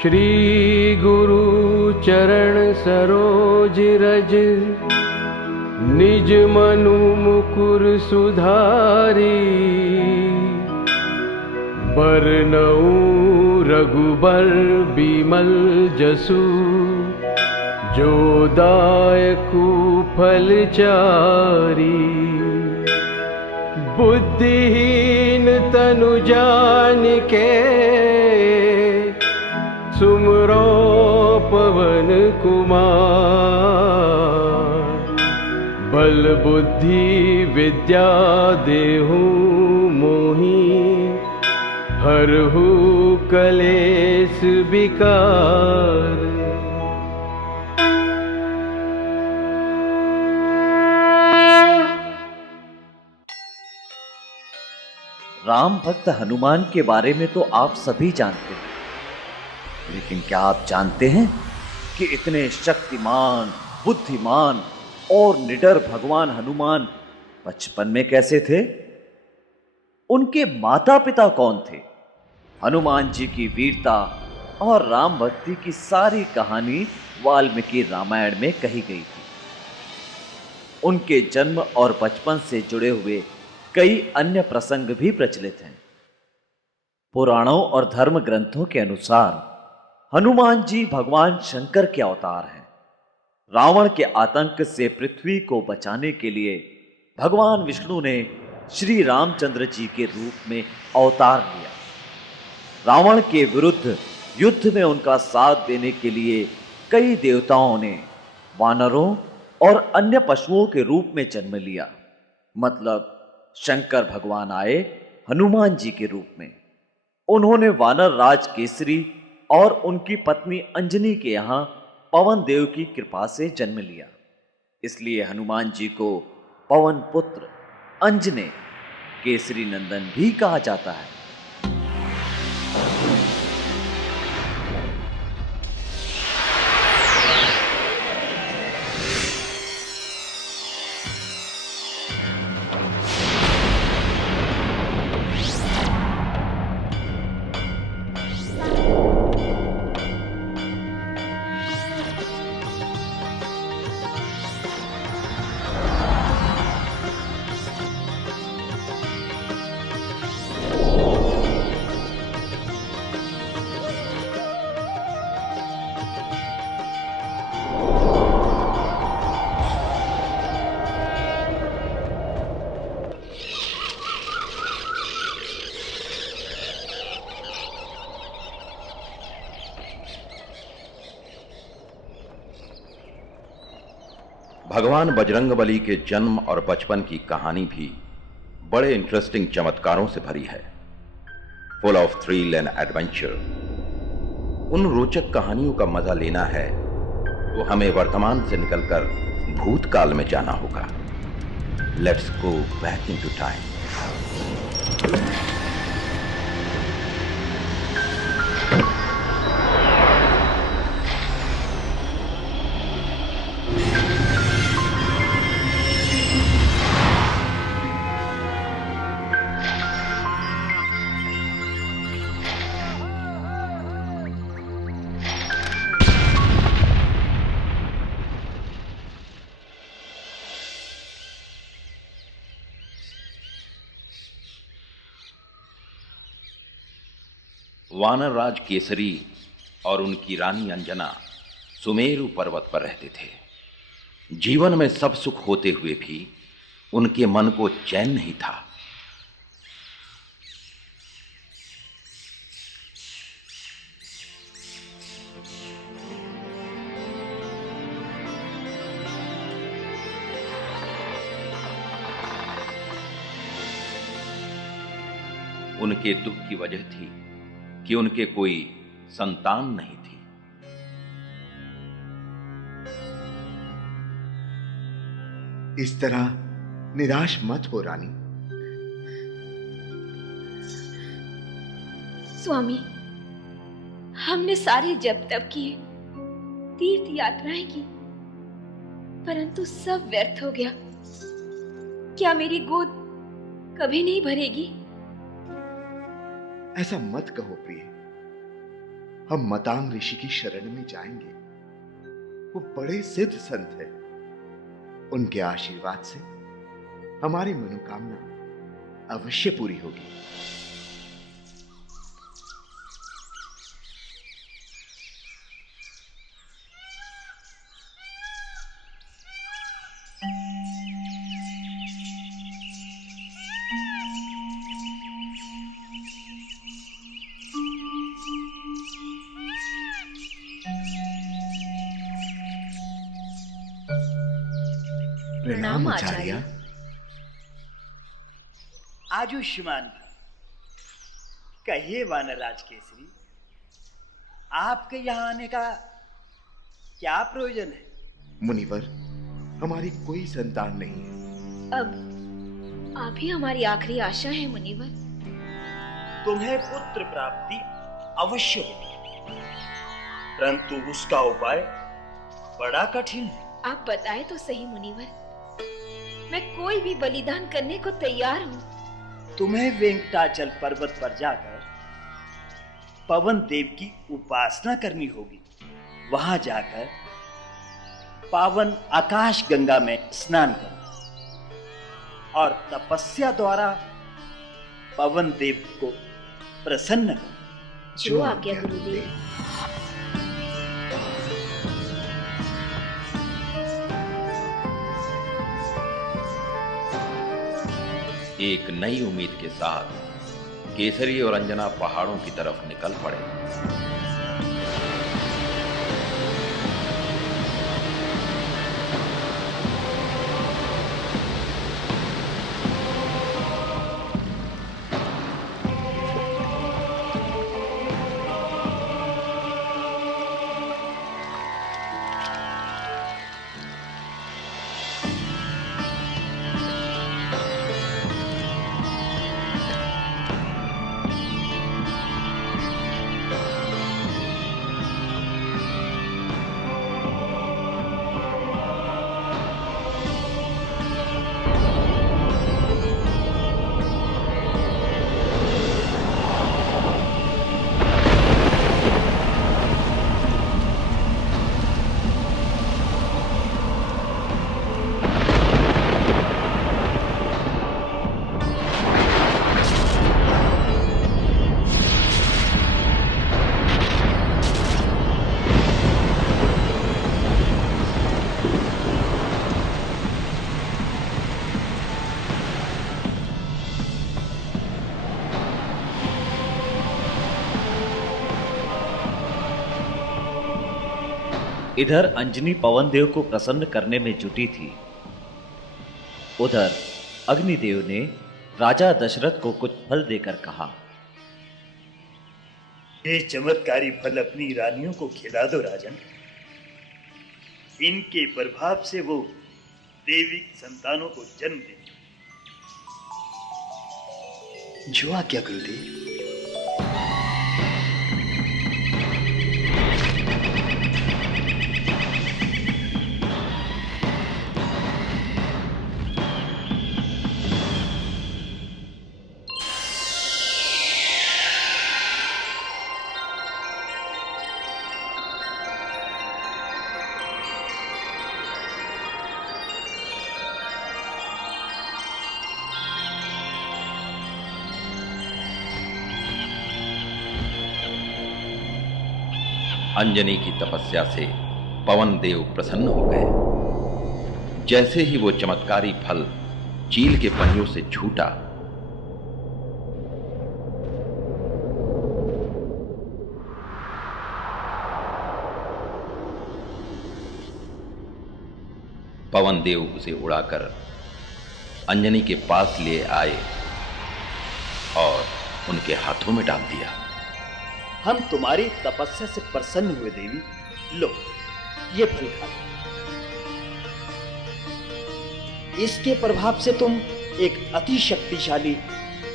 श्री गुरु चरण सरोज रज, निज मनु मुकुर सुधारी। बरनउँ रघुबर बिमल जसु, जो दायकु फल चारि। बुद्धिहीन तनु जानिके, सुमरो पवन कुमार। बल बुद्धि विद्या देहु मोहि, हरहु कलेस विकार। राम भक्त हनुमान के बारे में तो आप सभी जानते हैं, लेकिन क्या आप जानते हैं कि इतने शक्तिमान, बुद्धिमान और निडर भगवान हनुमान बचपन में कैसे थे? उनके माता पिता कौन थे? हनुमान जी की वीरता और राम भक्ति की सारी कहानी वाल्मीकि रामायण में कही गई थी। उनके जन्म और बचपन से जुड़े हुए कई अन्य प्रसंग भी प्रचलित हैं। पुराणों और धर्म ग्रंथों के अनुसार हनुमान जी भगवान शंकर के अवतार हैं। रावण के आतंक से पृथ्वी को बचाने के लिए भगवान विष्णु ने श्री रामचंद्र जी के रूप में अवतार लिया। रावण के विरुद्ध युद्ध में उनका साथ देने के लिए कई देवताओं ने वानरों और अन्य पशुओं के रूप में जन्म लिया। मतलब शंकर भगवान आए हनुमान जी के रूप में। उन्होंने वानर राज केसरी और उनकी पत्नी अंजनी के यहां पवन देव की कृपा से जन्म लिया। इसलिए हनुमान जी को पवन पुत्र, अंजने, केसरी नंदन भी कहा जाता है। भगवान बजरंगबली के जन्म और बचपन की कहानी भी बड़े इंटरेस्टिंग चमत्कारों से भरी है, full of thrill and adventure. उन रोचक कहानियों का मजा लेना है तो हमें वर्तमान से निकलकर भूतकाल में जाना होगा। Let's go back into time. वानर राज केसरी और उनकी रानी अंजना सुमेरु पर्वत पर रहते थे। जीवन में सब सुख होते हुए भी उनके मन को चैन नहीं था। उनके दुख की वजह थी कि उनके कोई संतान नहीं थी। इस तरह निराश मत हो रानी। स्वामी, हमने सारे जप तप किए, तीर्थ यात्राएं की, परंतु सब व्यर्थ हो गया। क्या मेरी गोद कभी नहीं भरेगी? ऐसा मत कहो प्रिय। हम मतांग ऋषि की शरण में जाएंगे। वो बड़े सिद्ध संत हैं। उनके आशीर्वाद से हमारी मनोकामना अवश्य पूरी होगी। प्रणाम आचार्य। आयुष्मान भव। कहिए वानरराज केसरी, आपके यहाँ आने का क्या प्रयोजन है? मुनिवर, हमारी कोई संतान नहीं है। अब आप ही हमारी आखिरी आशा है मुनिवर। तुम्हें पुत्र प्राप्ति अवश्य होगी, परंतु उसका उपाय बड़ा कठिन है। आप बताएं तो सही मुनिवर, मैं कोई भी बलिदान करने को तैयार हूँ। तुम्हें वेंकटाचल पर्वत पर जाकर पवन देव की उपासना करनी होगी। वहां जाकर पावन आकाश गंगा में स्नान करो और तपस्या द्वारा पवन देव को प्रसन्न करो। जो आज्ञा गुरुदेव। एक नई उम्मीद के साथ केसरी और अंजना पहाड़ों की तरफ निकल पड़े। इधर अंजनी पवन देव को प्रसन्न करने में जुटी थी, उधर अग्निदेव ने राजा दशरथ को कुछ फल देकर कहा, ये चमत्कारी फल अपनी रानियों को खिला दो राजन। इनके प्रभाव से वो देवी संतानों को जन्म देंगे। जो आज्ञा गुरुदेव। अंजनी की तपस्या से पवन देव प्रसन्न हो गए। जैसे ही वो चमत्कारी फल चील के पहियों से छूटा, पवन देव उसे उड़ाकर अंजनी के पास ले आए और उनके हाथों में डाल दिया। हम तुम्हारी तपस्या से प्रसन्न हुए देवी, लो ये फल खा लो। इसके प्रभाव से तुम एक अति शक्तिशाली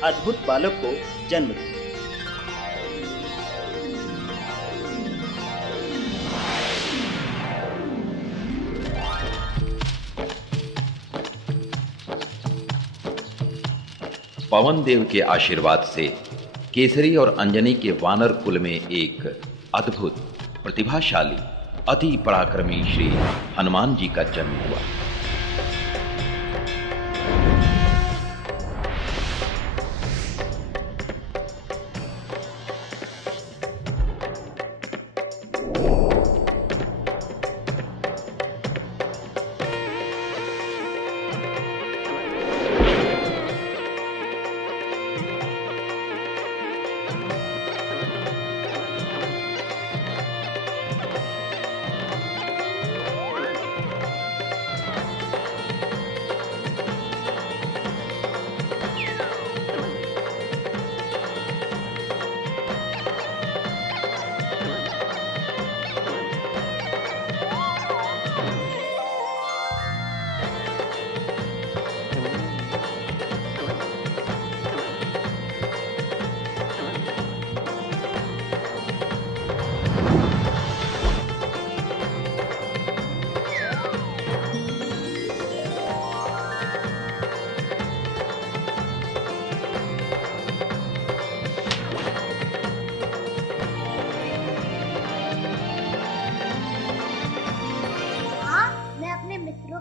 अद्भुत बालक को जन्म दो। पवन देव के आशीर्वाद से केसरी और अंजनी के वानर कुल में एक अद्भुत, प्रतिभाशाली, अति पराक्रमी श्री हनुमान जी का जन्म हुआ।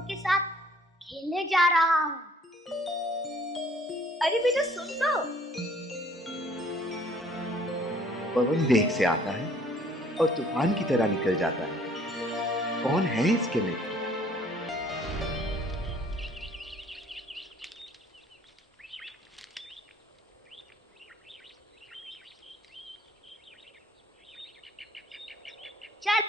के साथ खेलने जा रहा हूँ। अरे बेटा सुन तो। पवन वेग से आता है और तूफान की तरह निकल जाता है। कौन है इसके मित्र? चल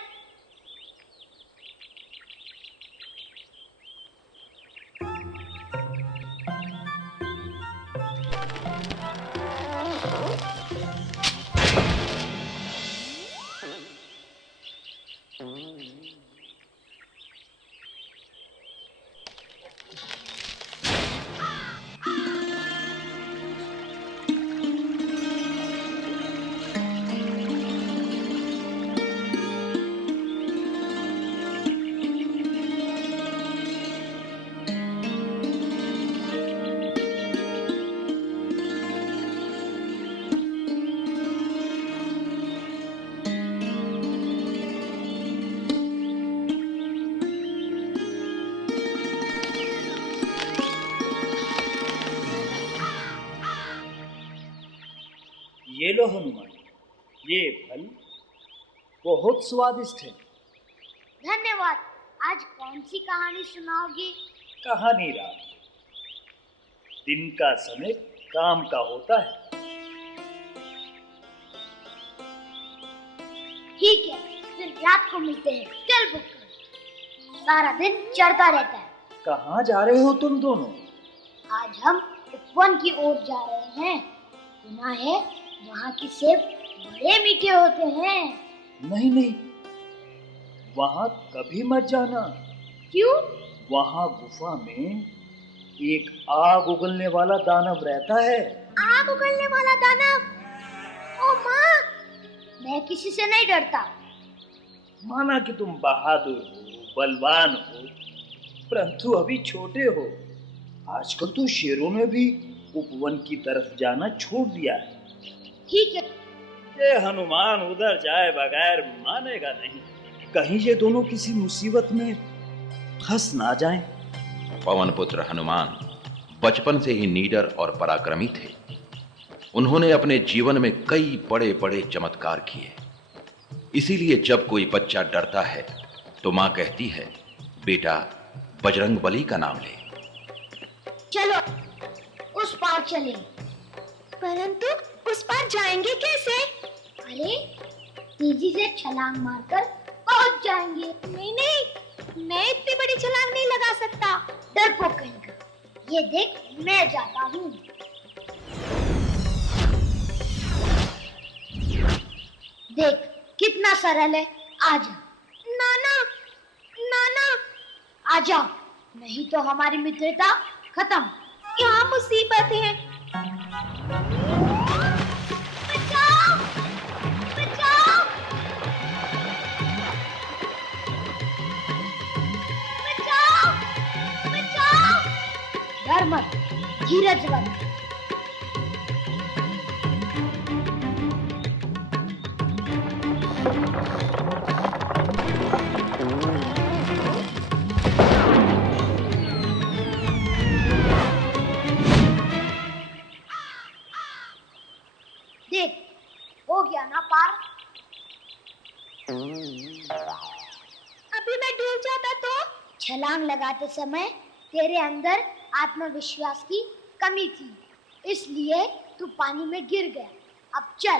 ये लो हनुमान, ये फल बहुत स्वादिष्ट है। धन्यवाद। आज कौन सी कहानी सुनाओगे? कहानी रात, दिन का समय काम का होता है। ठीक है, फिर रात को मिलते हैं। चल बुक्कर, सारा दिन चढ़ता रहता है। कहाँ जा रहे हो तुम दोनों? आज हम उपवन की ओर जा रहे हैं। सुना है वहाँ के सेब बड़े मीठे होते हैं। नहीं नहीं, वहाँ कभी मत जाना। क्यों? वहाँ गुफा में एक आग उगलने वाला दानव रहता है। आग उगलने वाला दानव? ओ माँ, मैं किसी से नहीं डरता। माना कि तुम बहादुर हो, बलवान हो, परंतु अभी छोटे हो। आजकल तो शेरों ने भी उपवन की तरफ जाना छोड़ दिया है। ठीक है। ये हनुमान उधर जाए बगैर मानेगा नहीं। कहीं ये दोनों किसी मुसीबत में फंस ना जाएं। पवन पुत्र हनुमान बचपन से ही नीडर और पराक्रमी थे। उन्होंने अपने जीवन में कई बड़े बड़े चमत्कार किए। इसीलिए जब कोई बच्चा डरता है तो माँ कहती है, बेटा बजरंगबली का नाम ले। चलो उस पार चलें। परंतु उस पार जाएंगे कैसे? अरे तेजी से छलांग मारकर पहुंच जाएंगे। नहीं नहीं, मैं इतनी बड़ी छलांग नहीं लगा सकता। डरपोक कहीं का। ये देख, मैं जाता हूँ। देख कितना सरल है। आजा नाना, नाना आजा, नहीं तो हमारी मित्रता खत्म। यहाँ मुसीबत है। बचाओ, बचाओ, बचाओ, बचाओ। डर मत, धीरज रख। अभी मैं डूब जाता तो? छलांग लगाते समय तेरे अंदर आत्मविश्वास की कमी थी, इसलिए तू पानी में गिर गया। अब चल।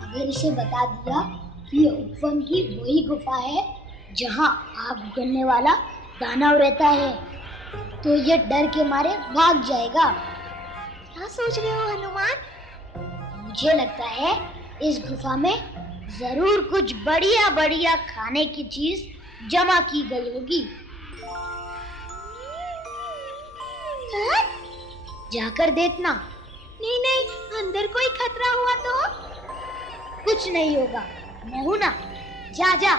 अगर इसे बता दिया कि ये उपवन की वही गुफा है जहाँ आग उगलने वाला दानव रहता है, तो ये डर के मारे भाग जाएगा। क्या सोच रहे हो हनुमान? मुझे लगता है इस गुफा में जरूर कुछ बढ़िया बढ़िया खाने की चीज जमा की गई होगी। जाकर देखना। नहीं नहीं, अंदर कोई खतरा हुआ तो? कुछ नहीं होगा, मैं हूं ना, जा जा।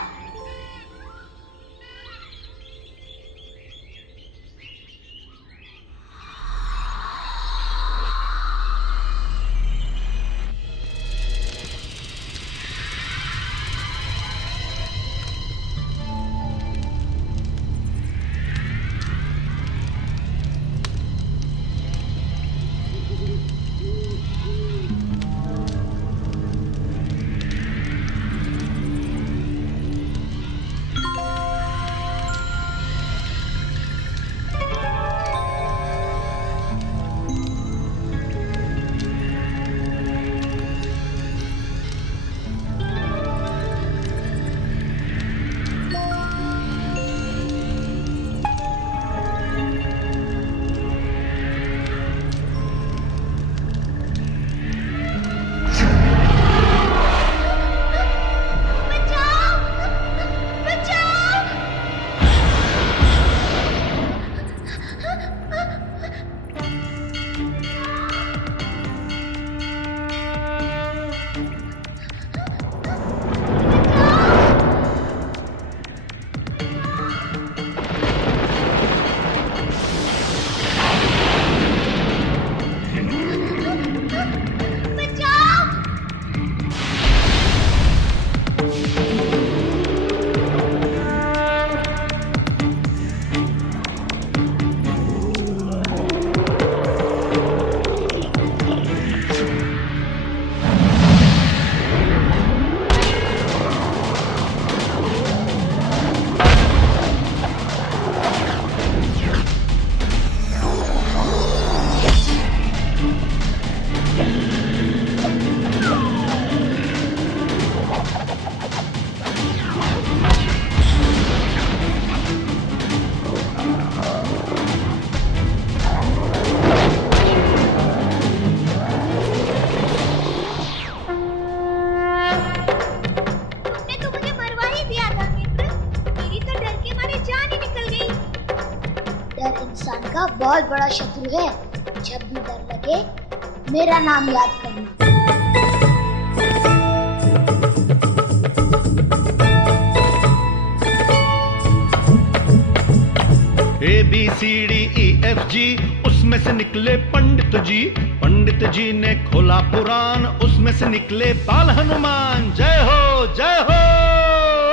इंसान का बहुत बड़ा शत्रु है। जब भी डर लगे मेरा नाम याद करना। ABCDEFG, उसने उसमें से निकले पंडित जी ने खोला पुराण, उसमें से निकले बाल हनुमान। जय हो जय हो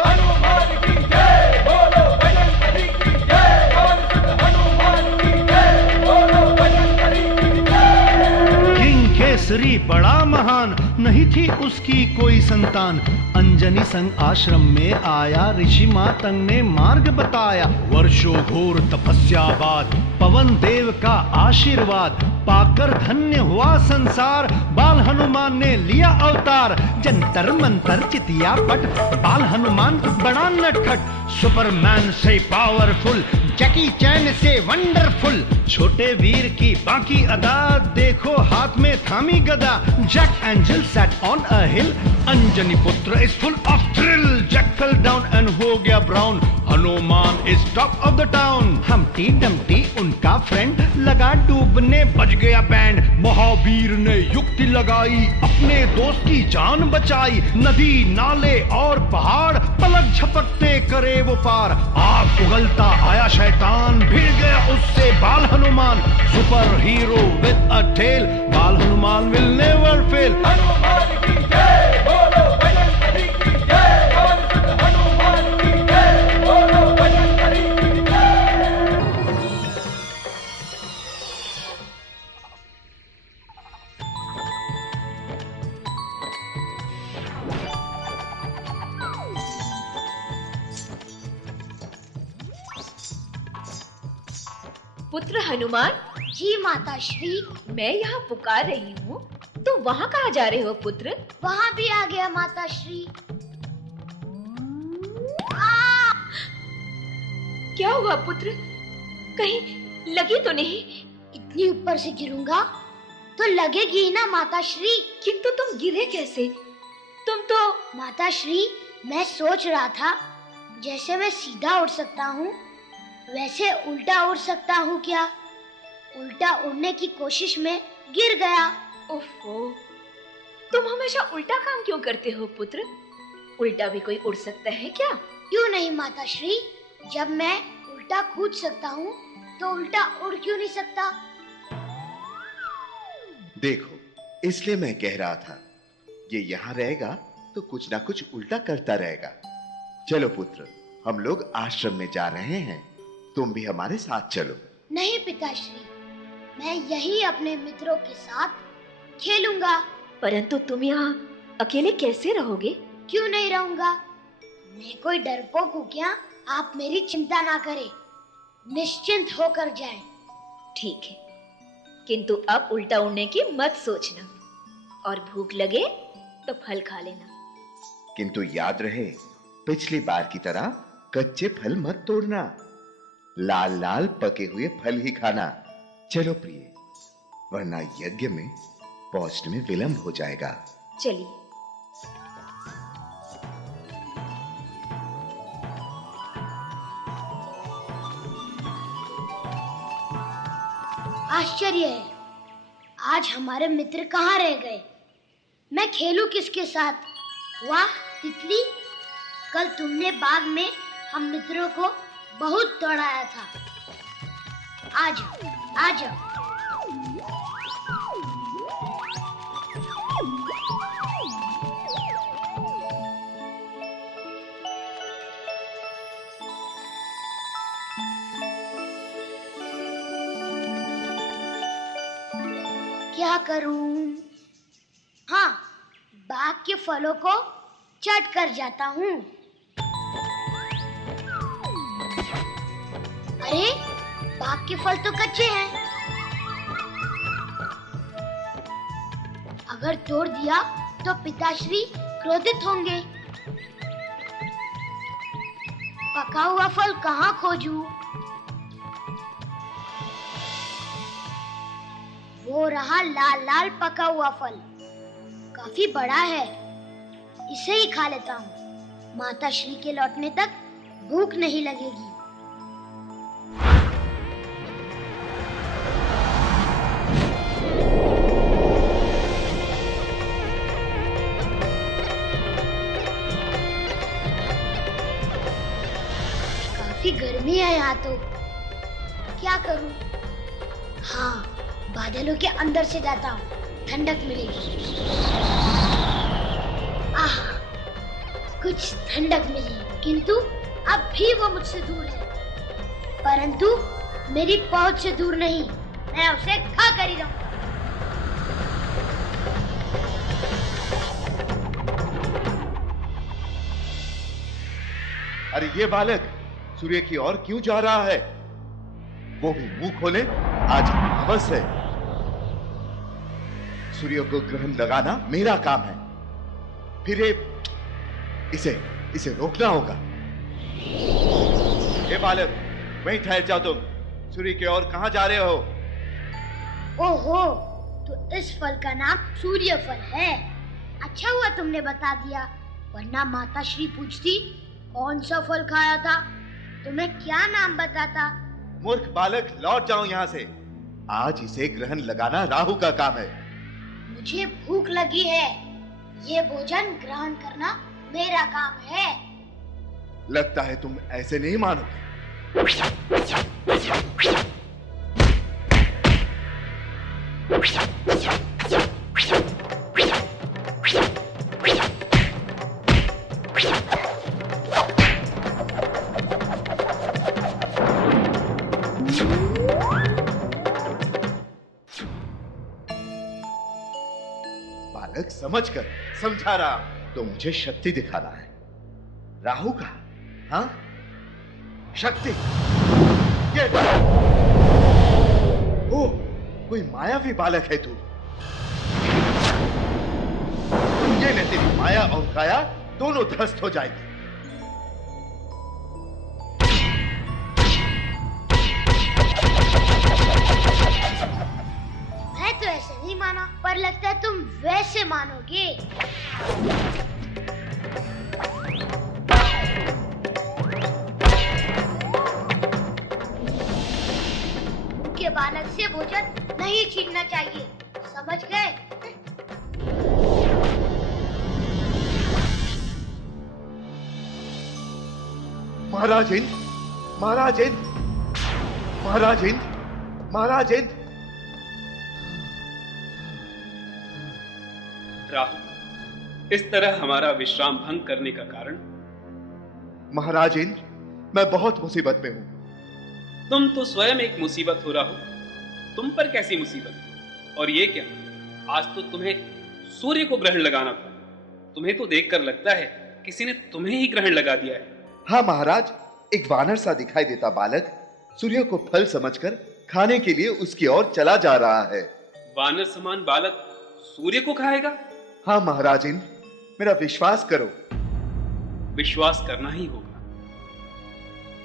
हनुमान की जय, बोलो बजरंगबली की जय, बोलो हनुमान की जय, बोलो बजरंगबली की जय। किंग केसरी बड़ा महान, नहीं थी उसकी कोई संतान। अंजनी संग आश्रम में आया, ऋषि मातंग ने मार्ग बताया। वर्षों घोर तपस्या बाद पवन देव का आशीर्वाद पाकर धन्य हुआ संसार। बाल हनुमान ने लिया अवतार, जंतर मंतर चितिया पट, बाल हनुमान बड़ा नटखट। सुपरमैन से पावरफुल, जैकी चैन से वंडरफुल। छोटे वीर की बाकी अदा, देखो हाथ में थामी गदा। Jack and Jill sat on a hill, Anjani पुत्र is full of thrill. Jack fell down and हो गया brown, Hanuman is top of the town. Humpty Dumpty उनका फ्रेंड, लगा डूबने बज गया बैंड। महावीर ने युक्ति लगाई, अपने दोस्त की जान बचाई। नदी नाले और पहाड़ पलक झपकते करे वो पार। आग उगलता आया शैतान, भिड़ गया उससे बाल Hanuman. Super hero with a tail, बाल Hanuman will never fail. Hanuman की जय, बोलो बजरंगबली की जय, बोलो हनुमान की जय, बोलो बजरंगबली की जय। पुत्र हनुमान, जी माता श्री। मैं यहाँ पुकार रही हूँ, तो वहाँ कहाँ जा रहे हो पुत्र? वहाँ भी आ गया माता श्री। क्या हुआ पुत्र? कहीं लगी तो नहीं? इतनी ऊपर से गिरूंगा तो लगेगी ही ना माता श्री। किंतु तुम गिरे कैसे? तुम तो माता श्री, मैं सोच रहा था जैसे मैं सीधा उड़ सकता हूँ, वैसे उल्टा उड़ सकता हूँ क्या? उल्टा उड़ने की कोशिश में गिर गया। ओफो, तुम हमेशा उल्टा काम क्यों करते हो पुत्र? उल्टा भी कोई उड़ सकता है क्या? क्यों नहीं माता श्री, जब मैं उल्टा कूद सकता हूँ तो उल्टा उड़ क्यों नहीं सकता? देखो, इसलिए मैं कह रहा था, ये यहाँ रहेगा तो कुछ ना कुछ उल्टा करता रहेगा। चलो पुत्र, हम लोग आश्रम में जा रहे हैं, तुम भी हमारे साथ चलो। नहीं पिताश्री, मैं यही अपने मित्रों के साथ खेलूंगा। परंतु तुम यहाँ अकेले कैसे रहोगे? क्यों नहीं रहूंगा? मैं कोई डरपोक हूँ क्या? आप मेरी चिंता ना करें, निश्चिंत होकर जाएं। ठीक है, किंतु अब उल्टा उड़ने की मत सोचना, और भूख लगे तो फल खा लेना। किंतु याद रहे, पिछली बार की तरह कच्चे फल मत तोड़ना, लाल लाल पके हुए फल ही खाना। चलो प्रिय, वरना यज्ञ में पहुंचने में विलंब हो जाएगा। चलिए। आश्चर्य है, आज हमारे मित्र कहाँ रह गए? मैं खेलूं किसके साथ? वाह तितली, कल तुमने बाग में हम मित्रों को बहुत दौड़ाया था। आ जाओ, आ जाओ। क्या करूं? हाँ, बाग के फलों को चट कर जाता हूँ। अरे, बाग के फल तो कच्चे हैं। अगर तोड़ दिया तो पिताश्री क्रोधित होंगे। पका हुआ फल कहाँ खोजूं? वो रहा लाल लाल पका हुआ फल, काफी बड़ा है, इसे ही खा लेता हूँ। माता श्री के लौटने तक भूख नहीं लगेगी। काफी गर्मी है यहाँ तो, क्या करूँ? हाँ, बादलों के अंदर से जाता हूँ, ठंडक मिलेगी। आह, कुछ ठंडक मिली, किंतु अब भी वो मुझसे दूर है। परंतु मेरी पहुंच से दूर नहीं, मैं उसे खा कर ही रहूंगा। अरे ये बालक सूर्य की ओर क्यों जा रहा है? वो भी मुंह खोले, आज अमावस है। सूर्य को ग्रहण लगाना मेरा काम है, फिर इसे रोकना होगा। ये बालक, वहीं ठहर जाओ तुम। सूर्य की ओर कहां जा रहे हो? ओहो, तो इस फल का नाम सूर्य फल है। अच्छा हुआ तुमने बता दिया, वरना माता श्री पूछती कौन सा फल खाया था, तुम्हें क्या नाम बताता। मूर्ख बालक, लौट जाओ यहाँ से। आज इसे ग्रहण लगाना राहु का काम है। मुझे भूख लगी है, ये भोजन ग्रहण करना मेरा काम है। लगता है तुम ऐसे नहीं मानोगे। बालक, समझकर समझा रहा तो मुझे शक्ति दिखाना है। राहु का, हाँ, शक्ति। ये ओ, कोई मायावी बालक है तू। ये न तेरी माया और काया दोनों ध्वस्त हो जाएगी। मैं तो ऐसे नहीं माना, पर लगता है तुम वैसे मानोगे। के बालक से भोजन नहीं छीनना चाहिए, समझ गए? महाराज इंद्र, महाराज इंद्र, महाराज इंद्र, महाराज इंद्र। राहु, इस तरह हमारा विश्राम भंग करने का कारण? महाराज इंद्र, मैं बहुत मुसीबत में हूं। तुम तो स्वयं एक मुसीबत हो राहु। तुम पर कैसी मुसीबत? और ये क्या, आज तो तुम्हें सूर्य को ग्रहण लगाना था। तुम्हें तो देखकर लगता है किसी ने तुम्हें ही ग्रहण लगा दिया है। हाँ महाराज, एक वानर सा दिखाई देता बालक सूर्य को फल समझकर खाने के लिए उसकी ओर चला जा रहा है। वानर समान बालक सूर्य को खाएगा? हाँ महाराज इंद्र, मेरा विश्वास करो। विश्वास करना ही होगा।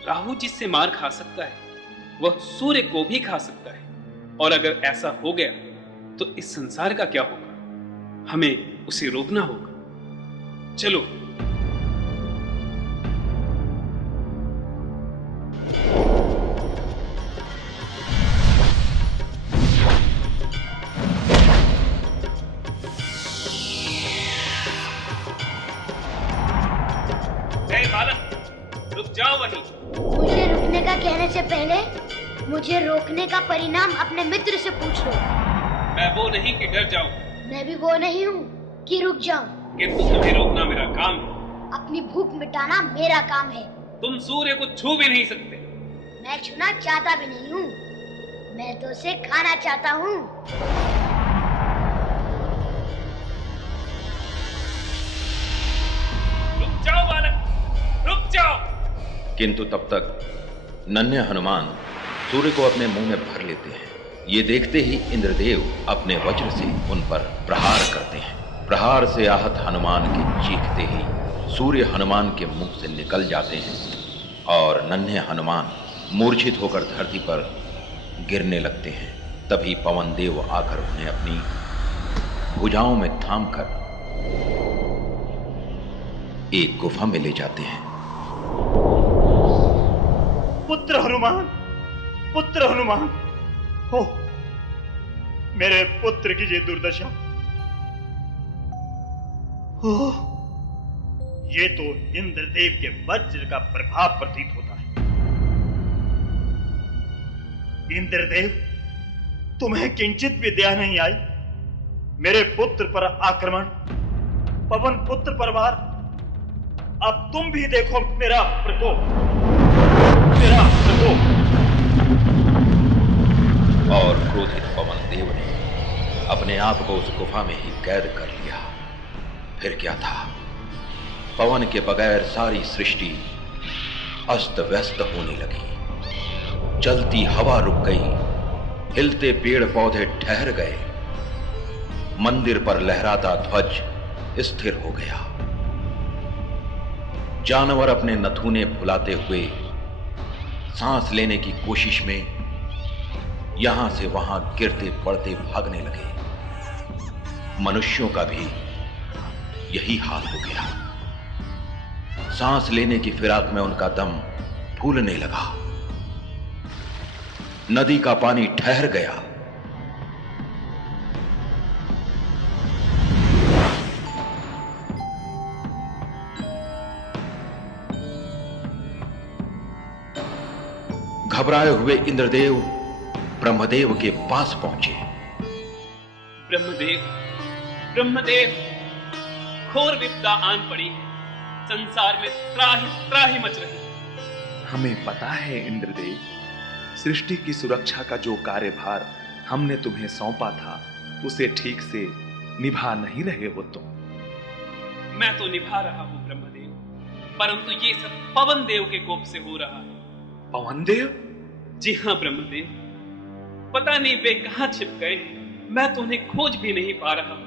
राहु जिससे मार खा सकता है वह सूर्य को भी खा सकता है, और अगर ऐसा हो गया तो इस संसार का क्या होगा? हमें उसे रोकना होगा। चलो। बालक, रुक जाओ वहीं। मुझे रुकने का कहने से पहले मुझे रोकने का परिणाम अपने मित्र से पूछ लो। मैं वो नहीं कि डर जाऊं। मैं भी वो नहीं हूँ कि रुक जाऊं। किंतु तुम्हें रोकना मेरा काम है। अपनी भूख मिटाना मेरा काम है। तुम सूर्य को छू भी नहीं सकते। मैं छूना चाहता भी नहीं हूँ, मैं तो उसे खाना चाहता हूँ। रुक जाओ बालक, रुक जाओ। किंतु तब तक नन्हे हनुमान सूर्य को अपने मुंह में भर लेते हैं। ये देखते ही इंद्रदेव अपने वज्र से उन पर प्रहार करते हैं। प्रहार से आहत हनुमान के चीखते ही सूर्य हनुमान के मुंह से निकल जाते हैं और नन्हे हनुमान मूर्छित होकर धरती पर गिरने लगते हैं। तभी पवन देव आकर उन्हें अपनी भुजाओं में थामकर एक गुफा में ले जाते हैं। पुत्र हनुमान, पुत्र हनुमान, हो मेरे पुत्र की ये दुर्दशा। हो, ये तो इंद्रदेव के वज्र का प्रभाव प्रतीत होता है। इंद्रदेव, तुम्हें किंचित भी दया नहीं आई? मेरे पुत्र पर आक्रमण, पवन पुत्र पर वार। अब तुम भी देखो मेरा प्रकोप, मेरा प्रकोप। और क्रोधित पवन देव ने अपने आप को उस गुफा में ही कैद कर लिया। फिर क्या था, पवन के बगैर सारी सृष्टि अस्त व्यस्त होने लगी। चलती हवा रुक गई, हिलते पेड़ पौधे ठहर गए, मंदिर पर लहराता ध्वज स्थिर हो गया। जानवर अपने नथुने फुलाते हुए सांस लेने की कोशिश में यहां से वहां गिरते पड़ते भागने लगे। मनुष्यों का भी यही हाल हो गया। सांस लेने की फिराक में उनका दम फूलने लगा। नदी का पानी ठहर गया। घबराए हुए इंद्रदेव ब्रह्मदेव के पास पहुंचे। ब्रह्मदेव, ब्रह्मदेव, घोर विपदा आन पड़ी है। संसार में त्राही त्राही मच रही है। हमें पता है इंद्रदेव, सृष्टि की सुरक्षा का जो कार्यभार हमने तुम्हें सौंपा था उसे ठीक से निभा नहीं रहे हो तुम। मैं तो निभा रहा हूं ब्रह्मदेव, परंतु ये सब पवन देव के कोप से हो रहा है। पवन देव? जी हां ब्रह्मदेव, पता नहीं वे कहां छिप गए। मैं तो उन्हें खोज भी नहीं पा रहा।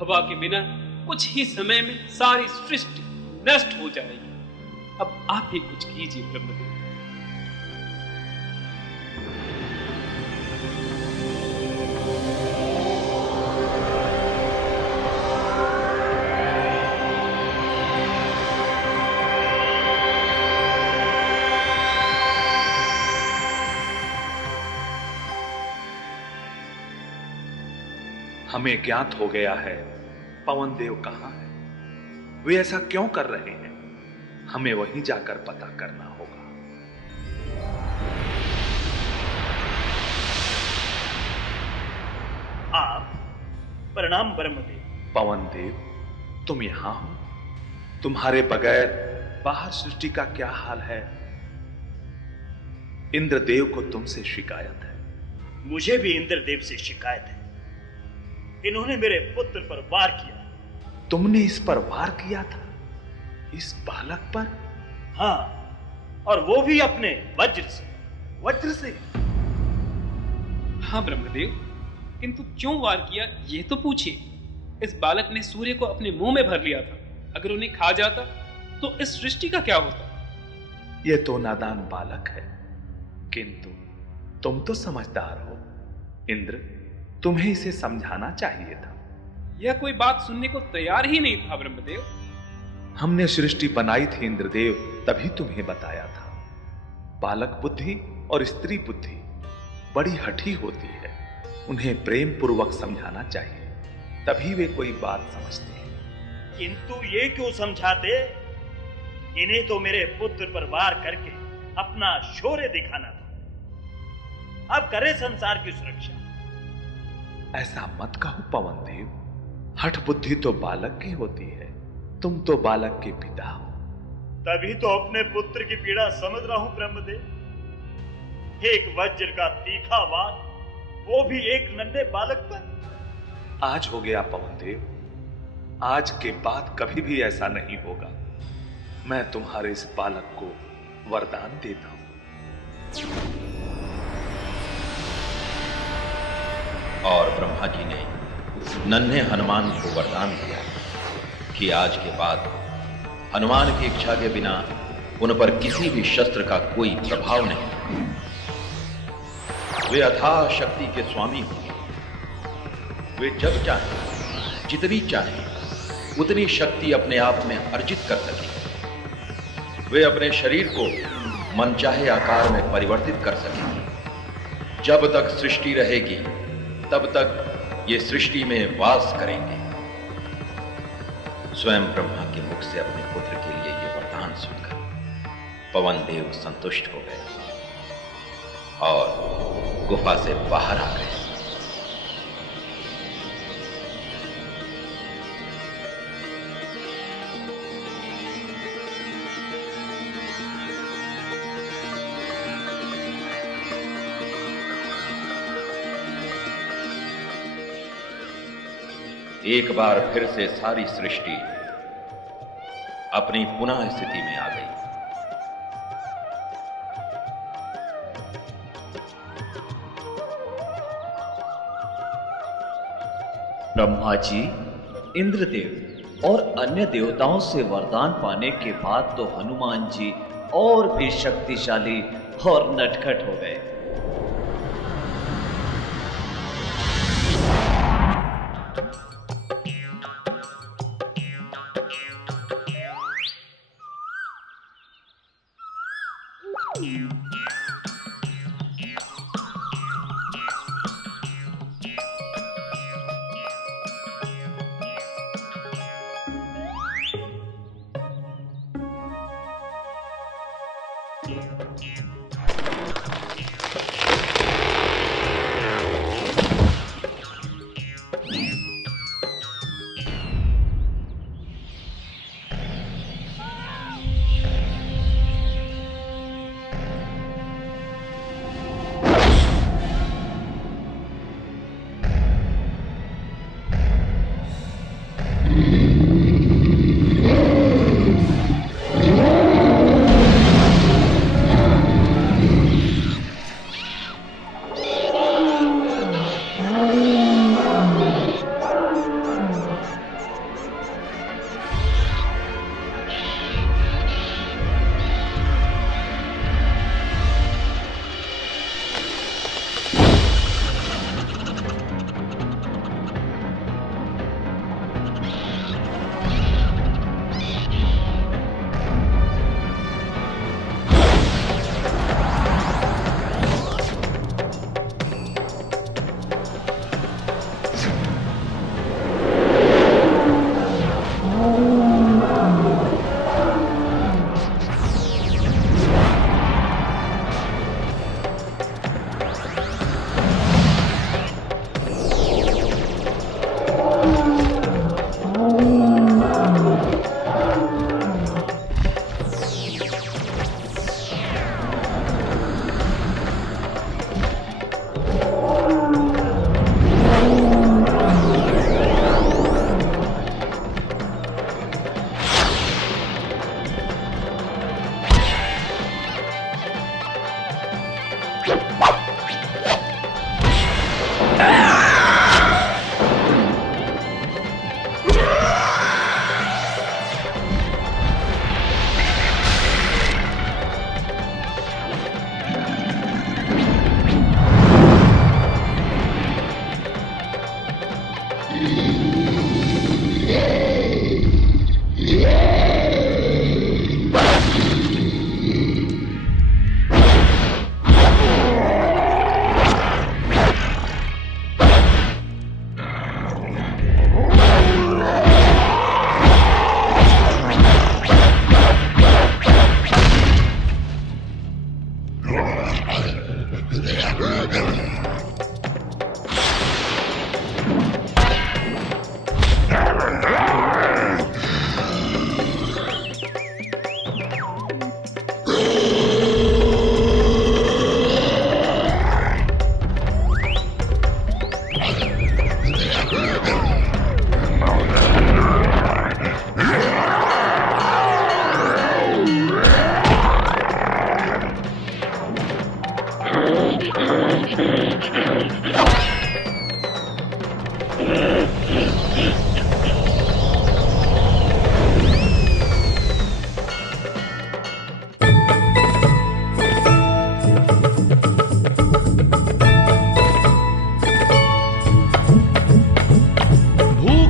हवा के बिना कुछ ही समय में सारी सृष्टि नष्ट हो जाएगी। अब आप ही कुछ कीजिए ब्रह्मदेव। हमें ज्ञात हो गया है पवन देव कहां है। वे ऐसा क्यों कर रहे हैं, हमें वहीं जाकर पता करना होगा। आप प्रणाम ब्रह्मदेव। पवन देव, तुम यहां हो? तुम्हारे बगैर बाहर सृष्टि का क्या हाल है? इंद्रदेव को तुमसे शिकायत है। मुझे भी इंद्रदेव से शिकायत है। इन्होंने मेरे पुत्र पर वार किया। तुमने इस पर वार किया था? इस बालक पर? हाँ, और वो भी अपने वज्र से। वज्र से? हाँ ब्रह्मदेव, किंतु क्यों वार किया ये तो पूछिए। इस बालक ने सूर्य को अपने मुंह में भर लिया था। अगर उन्हें खा जाता तो इस सृष्टि का क्या होता। ये तो नादान बालक है, किंतु तुम तो समझदार हो। इंद्र, तुम्हें इसे समझाना चाहिए था। यह कोई बात सुनने को तैयार ही नहीं था ब्रह्मदेव। हमने सृष्टि बनाई थी इंद्रदेव, तभी तुम्हें बताया था। बालक बुद्धि और स्त्री बुद्धि बड़ी हठी होती है। उन्हें प्रेम पूर्वक समझाना चाहिए, तभी वे कोई बात समझते हैं। किंतु ये क्यों समझाते? इन्हें तो मेरे पुत्र पर वार करके अपना शौर्य दिखाना था। अब करे संसार की सुरक्षा। ऐसा मत कहो पवन देव, हठ बुद्धि तो बालक की होती है। तुम तो बालक के पिता हो। तभी तो अपने पुत्र की पीड़ा समझ रहा हूं ब्रह्मदेव। एक वज्र का तीखा वार, वो भी एक नन्हे बालक पर। आज हो गया पवन देव, आज के बाद कभी भी ऐसा नहीं होगा। मैं तुम्हारे इस बालक को वरदान देता हूं। और ब्रह्मा जी ने नन्हे हनुमान को वरदान दिया कि आज के बाद हनुमान की इच्छा के बिना उन पर किसी भी शस्त्र का कोई प्रभाव नहीं। वे अथाह शक्ति के स्वामी होंगे। वे जब चाहें, जितनी चाहें, उतनी शक्ति अपने आप में अर्जित कर सकेंगे। वे अपने शरीर को मनचाहे आकार में परिवर्तित कर सकेंगे। जब तक सृष्टि रहेगी तब तक ये सृष्टि में वास करेंगे। स्वयं ब्रह्मा के मुख से अपने पुत्र के लिए ये वरदान सुनकर पवन देव संतुष्ट हो गए और गुफा से बाहर आ गए। एक बार फिर से सारी सृष्टि अपनी पुनः स्थिति में आ गई। ब्रह्मा जी, इंद्रदेव और अन्य देवताओं से वरदान पाने के बाद तो हनुमान जी और भी शक्तिशाली और नटखट हो गए।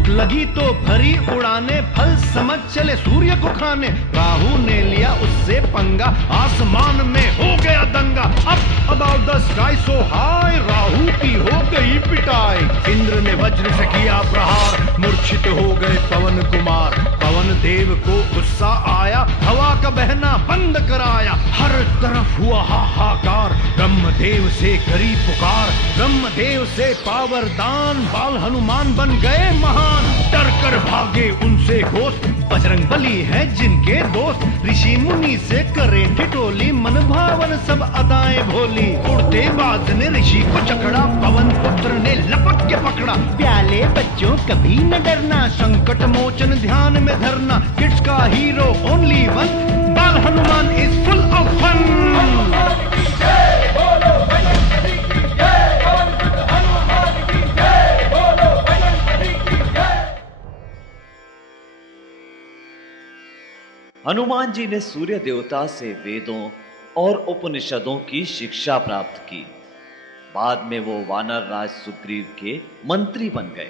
लगी तो भरी उड़ाने, फल समझ चले सूर्य को खाने। राहु ने लिया उससे पंगा, आसमान में हो गया दंगा। Up about the sky so high, Rahu की हो गई पिटाई। इंद्र ने वज्र से किया प्रहार, मूर्छित हो गए पवन कुमार। पवन देव को गुस्सा आया, हवा का बहना बंद कराया। हर तरफ हुआ हाहाकार, ब्रह्मदेव से करी पुकार। ब्रह्मदेव से पावरदान, बाल हनुमान बन गए महान। डर कर भागे उनसे घोष, बजरंग बली है जिनके दोस्त, ऋषि मुनि से करे ठिठोली, मन भावन सब अदाएं भोली। उड़ते बाज ने ऋषि को जकड़ा, पवन पुत्र ने लपक के पकड़ा। प्याले बच्चों कभी न डरना, संकट मोचन ध्यान में धरना। किड्स का हीरो ओनली वन, बाल Hanuman is full of fun. Hanuman ji ने सूर्य देवता से वेदों और उपनिषदों की शिक्षा प्राप्त की। बाद में वो वानर राज सुग्रीव के मंत्री बन गए।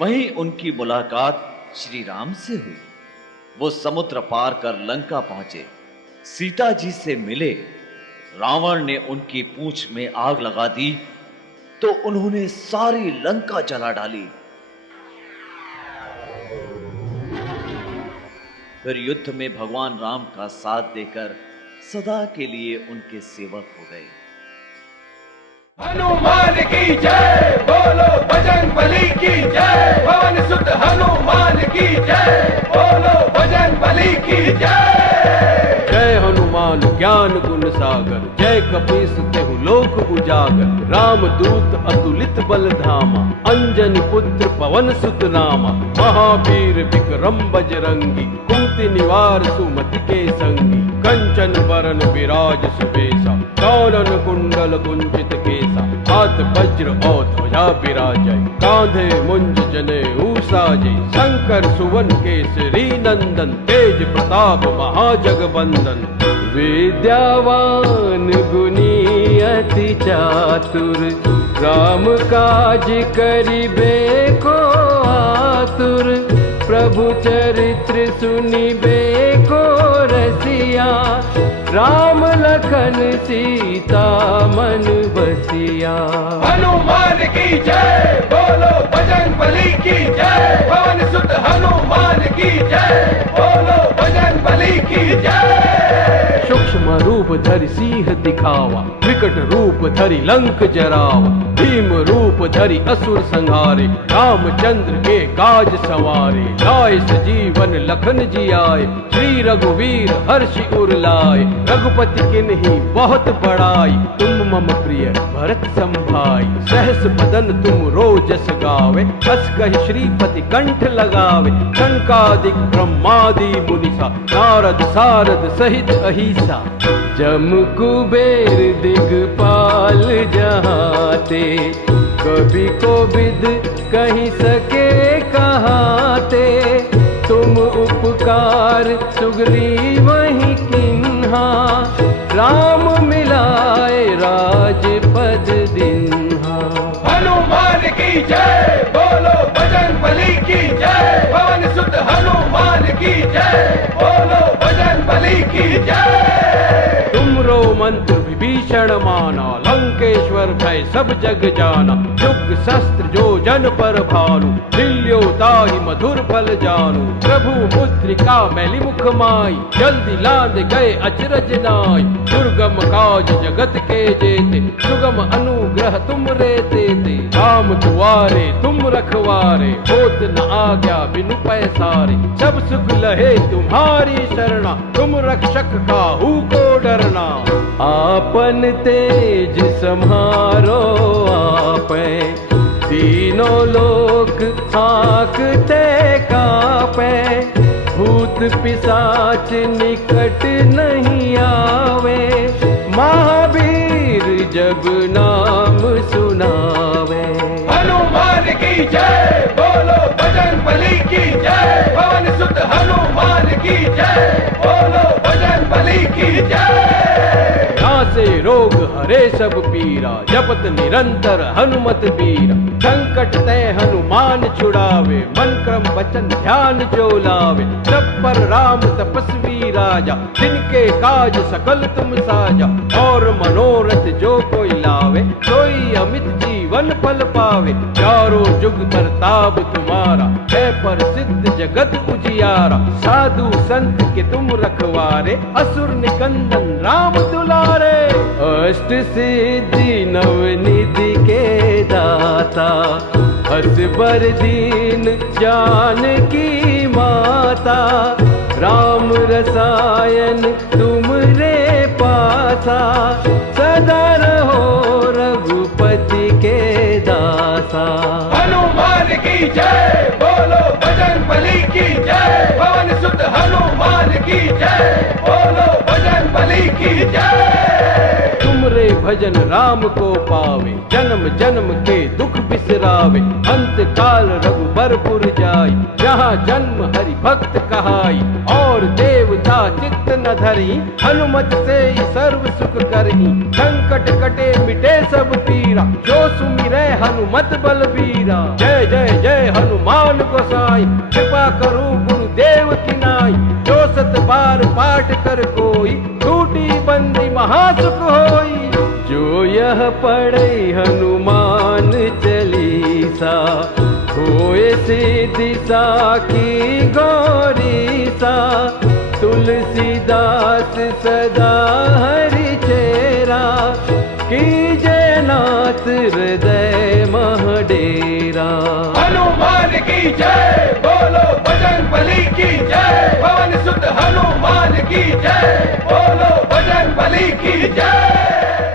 वहीं उनकी मुलाकात श्री राम से हुई। वो समुद्र पार कर लंका पहुंचे, सीता जी से मिले। रावण ने उनकी पूंछ में आग लगा दी तो उन्होंने सारी लंका जला डाली। फिर युद्ध में भगवान राम का साथ देकर सदा के लिए उनके सेवक हो गए। हनुमान की जय, बोलो बजरंग बली की जय, पवन सुत हनुमान की जय, बोलो बजरंग बली की जय। जय हनुमान ज्ञान गुण सागर, जय कपीस तेहु लोक उजागर। राम दूत अतुलित बल धामा, अंजनी पुत्र पवन सुत नामा। महावीर विक्रम बजरंगी, कुंती निवार सुमति के संगी। कंचन बरन विराज सुबेसा, कानन कुंडल कुंचित केसा। हाथ वज्र और ध्वजा विराजै, कांधे मुंज जनेऊ साजै। शंकर सुवन केसरी नंदन, तेज प्रताप महाजगबंदन। विद्यावान गुणी अति चातुर, राम काज करिबे को आतुर। प्रभु चरित्र सुनिबे को रसिया, राम लखन सीता मन बसिया। हनुमान की जय, बोलो बजरंग बली की जय, पवन सुत हनुमान की जय, बोलो बजरंग बली की जय। सूक्ष्म रूप धरि सिंह दिखावा, विकट रूप धरि लंक जरावा। भीम रूप धरि असुर संहारे, रामचंद्र के काज सवारे। लाए सजीवन लखन जियाए, श्री रघुवीर हर्षि उर लाए। रघुपति किन्हीं बहुत बड़ाई, तुम मम प्रिय भरत संभाई। सहस बदन तुम रोजस गावे, हस कहि श्रीपति कंठ लगावे। कनकादिक ब्रह्मादि मुनिसा, नारद सारद सहित अहिसा। जम कुबेर दिगपाल जहाते, कभी कोविद कहीं सके कहाते। तुम उपकार सुग्रीव वही किन्हा, राम मिलाए राजपद दिन्हा। हनुमान की जय, बोलो बजरंग बली की जय, पवन सुत हनुमान की जय, बोलो बजरंग बली की जय। तुमरो मंत्र विभीषण माना, लंकेश्वर भय सब जग जाना। युग शस्त्र जो जन पर भानु, दिल्यो ताहि मधुर फल जानु। प्रभु मुद्रिका मैली मुख माई, जल्दी लाद गए अचरज नाई। दुर्गम काज जगत के जेते, सुगम अनुग्रह तुम रे देते। राम दुआरे तुम रखवारे, होत न आज्ञा बिनु पैसारे। सब सुख लहे तुम्हारी शरणा, तुम रक्षक काहू को डरना। आपन तेज सम्हारो आपे, तीनों लोक हांकते कापे। भूत पिशाच निकट नहीं आवे, महावीर जब नाम सुनावे। हनुमान की जय, बोलो बजरंग बली की जय, पवन सुत हनुमान की जय, बोलो बजरंग बली की जय। से रोग हरे सब पीरा, जपत निरंतर हनुमत बीरा। संकट ते हनुमान छुड़ावे, मन क्रम वचन ध्यान जो लावे। सब पर राम तपस्वी राजा, जिनके काज सकल तुम साजा। और मनोरथ जो कोई लावे, सोई अमित जीवन फल पावे। चारों जुग परताप तुम्हारा, है प्रसिद्ध जगत उजियारा। साधु संत के तुम रखवारे, असुर निकंदन राम दुलारे। अष्ट सिद्धि नवनिधि के दाता, हस बर दीन जानकी माता, राम रसायन तुमरे पासा, सदा रहो रघुपति के दासा। हनुमान की जय, बोलो बजरंग बली की जय, पवन सुत हनुमान की जय, बोलो बजरंग बली की जय। तुमरे भजन राम को पावे, जन्म जन्म के दुख बिसरावे, अंत काल रघुबरपुर जाई, जहाँ जन्म हरि भक्त कहाई, और देवता चित्त न धरी, हनुमत से ही सर्व सुख करही, संकट कटे मिटे सब पीरा, जो सुमिरै हनुमत बलबीरा। जय जय जय हनुमान गोसाई, कृपा करो गुरुदेव की नाई, जो सत बार पाठ कर कोई, टूटी बंदी महासुख होई। जो यह पढ़े हनुमान चालीसा, होए सिद्धि साखी गौरीसा, तुलसीदास सदा हरि चेरा, कीजय नाथ हृदय मह डेरा। हनुमान की जय, बोलो बजरंग बली की जय, पवन सुत हनुमान की जय, बोलो बजरंग बली की जय।